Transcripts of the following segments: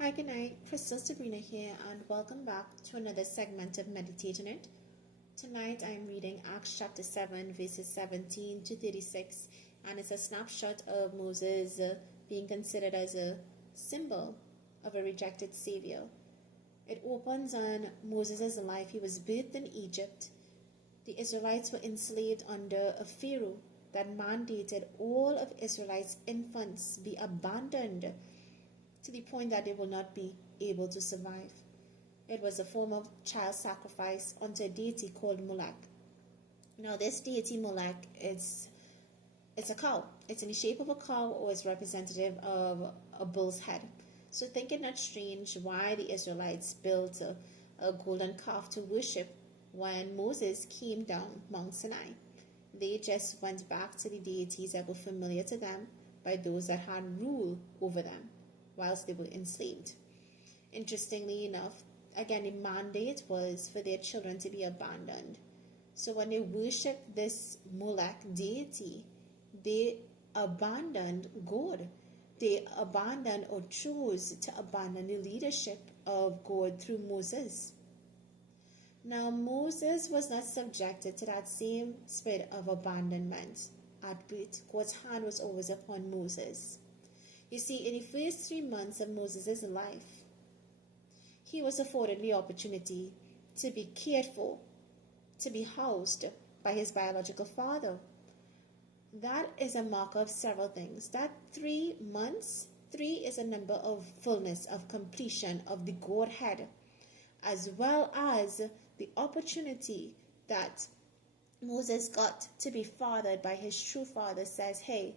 Hi, good night. Crystal Sabrina here, and welcome back to another segment of Meditating It. Tonight I'm reading Acts chapter 7, verses 17 to 36, and it's a snapshot of Moses being considered as a symbol of a rejected savior. It opens on Moses' life. He was birthed in Egypt. The Israelites were enslaved under a Pharaoh that mandated all of Israelites' infants be abandoned to the point that they will not be able to survive. It was a form of child sacrifice unto a deity called Molech. Now, this deity Molech it's a cow. It's in the shape of a cow, or is representative of a bull's head. So think it not strange why the Israelites built a golden calf to worship when Moses came down Mount Sinai. They just went back to the deities that were familiar to them by those that had rule over them whilst they were enslaved. Interestingly enough, again, the mandate was for their children to be abandoned. So when they worshipped this Molech deity, they abandoned God. They abandoned or chose to abandon the leadership of God through Moses. Now, Moses was not subjected to that same spirit of abandonment at birth. God's hand was always upon Moses. You see, in the first 3 months of Moses' life, he was afforded the opportunity to be cared for, to be housed by his biological father. That is a marker of several things. That 3 months, 3 is a number of fullness, of completion of the Godhead, as well as the opportunity that Moses got to be fathered by his true father says, hey,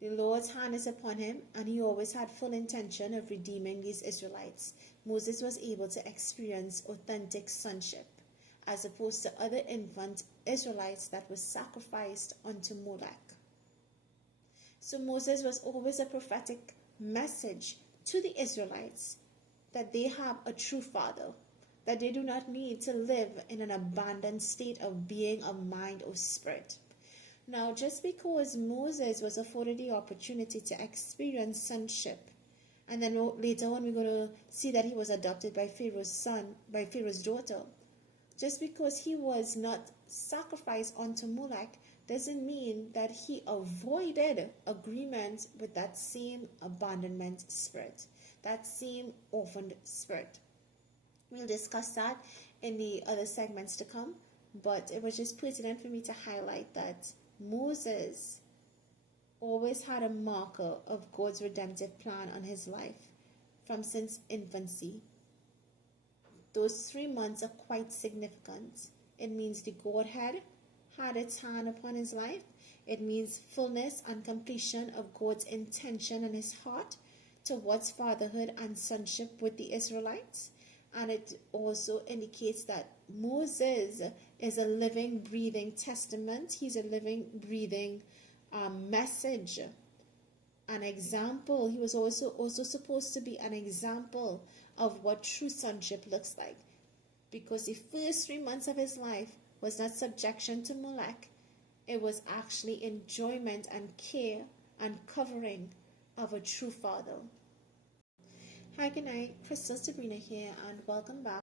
the Lord's hand is upon him, and he always had full intention of redeeming these Israelites. Moses was able to experience authentic sonship, as opposed to other infant Israelites that were sacrificed unto Molech. So Moses was always a prophetic message to the Israelites that they have a true father, that they do not need to live in an abandoned state of being, of mind, or spirit. Now, just because Moses was afforded the opportunity to experience sonship, and then later on we're going to see that he was adopted by Pharaoh's daughter, just because he was not sacrificed unto Molech doesn't mean that he avoided agreement with that same abandonment spirit, that same orphaned spirit. We'll discuss that in the other segments to come, but it was just pertinent for me to highlight that Moses always had a marker of God's redemptive plan on his life from since infancy. Those 3 months are quite significant. It means the Godhead had its hand upon his life. It means fullness and completion of God's intention in his heart towards fatherhood and sonship with the Israelites. And it also indicates that Moses is a living, breathing testament. He's a living, breathing message, an example. He was also supposed to be an example of what true sonship looks like. Because the first 3 months of his life was not subjection to Molech. It was actually enjoyment and care and covering of a true father. Hi, good night. Crystal Sabrina here, and welcome back